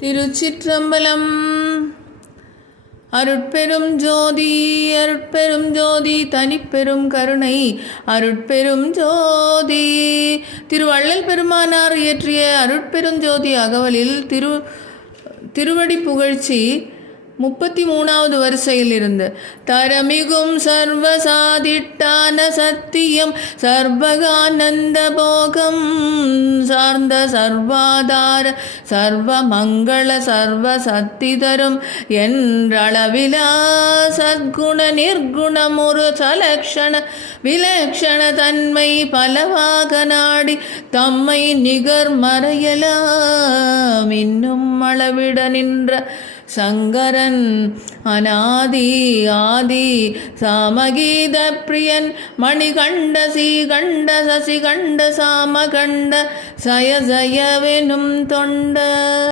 திருச்சிற்றம்பலம். அருட்பெரும் ஜோதி அருட்பெரும் ஜோதி தனிப்பெரும் கருணை அருட்பெரும் ஜோதி. திருவள்ளல் பெருமானார் இயற்றிய அருட்பெரும் ஜோதி அகவலில் திரு திருவடி புகழ்ச்சி முப்பத்தி மூணாவது வரிசையில் இருந்து தரமிகும் சர்வசாதிட்டான சத்தியம் சர்வகானந்த போகம். சார்ந்த சர்வாதார சர்வ மங்கள சர்வ சக்தி தரும் என்றளவிலா சத்குண நிர்குணமுரு சலக்ஷண விலக்ஷண தன்மை பலவாக நாடி தம்மை நிகர் மறையலாம். இன்னும் அளவிட நின்ற சங்கரன் அநாதி ஆதி சாமகீத பிரியன் மணிகண்ட சீகண்ட சசிகண்ட சாமகண்ட சய ஜயவெனும் தொண்ட